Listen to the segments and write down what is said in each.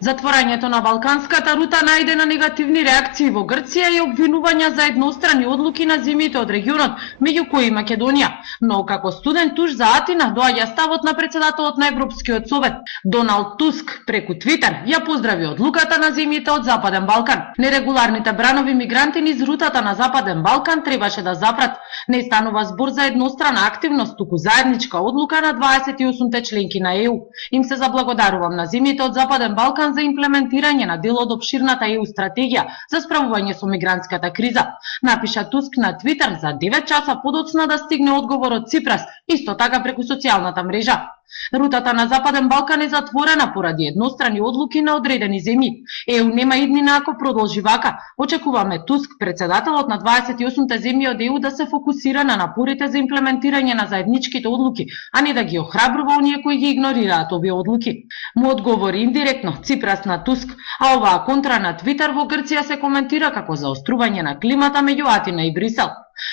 Затворањето на балканската рута најде на негативни реакции во Грција и обвинувања за еднострани одлуки на земјите од регионот, меѓу кои Македонија. Но како студен туш за Атина доаѓа ставот на претседателот на Европскиот совет. Доналд Туск преку Твитер ја поздрави одлуката на земјите од Западен Балкан. Нерегуларните бранови мигранти низ рутата на Западен Балкан требаше да запрат. Не станува збор за еднострана активност, туку заедничка одлука на 28 членки на ЕУ. Им се заблагодарувам на земјите од Западен Балкан за имплементирање на дел од опширната ЕУ стратегија за справување со мигрантската криза, напиша Туск на Твитер за 9 часа подоцна да стигне одговор од Ципрас, исто така преку социјалната мрежа. Рутата на Западен Балкан е затворена поради еднострани одлуки на одредени земји. ЕУ нема иднина ако продолжи вака. Очекуваме Туск, претседателот на 28 земји од ЕУ, да се фокусира на напорите за имплементирање на заедничките одлуки, а не да ги охрабрува оние кои ги игнорираат овие одлуки. Му одговори индиректно Ципрас на Туск, а оваа контра на Твитер во Грција се коментира како заострување на климата меѓу Атина и Брисел.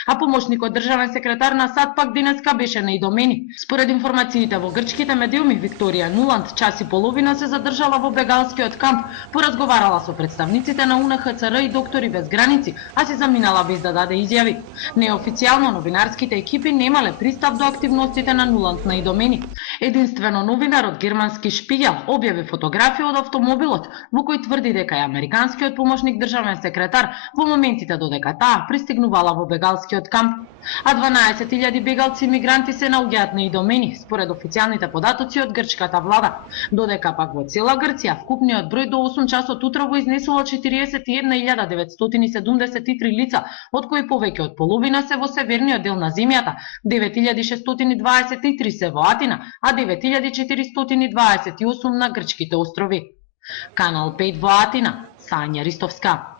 А помошникот државен секретар на САД пак денеска беше на Идомени. Според информациите во грчките медиуми, Викторија Нуланд час и половина се задржала во бегалскиот камп, поразговарала со представниците на УНХЦР и доктори без граници, а се заминала без да даде изјави. Неофицијално новинарските екипи немале пристап до активностите на Нуланд на Идомени. Единствено новинарот германски Шпигел објави фотографија од автомобилот во кој тврди дека е американскиот помошник државен секретар во моментите додека таа пристигнувала во бегалскиот камп. А 12.000 бегалци мигранти се наоѓаат на Идомени, според официјалните податоци од грчката влада. Додека пак во цела Грција вкупниот број до 8 часот утрово изнесува 41.973 лица, од кои повеќе од половина се во северниот дел на земјата, 9.623 се во Атина, а 9.428 на грчките острови. Канал 5 во Атина, Сања Ристовска.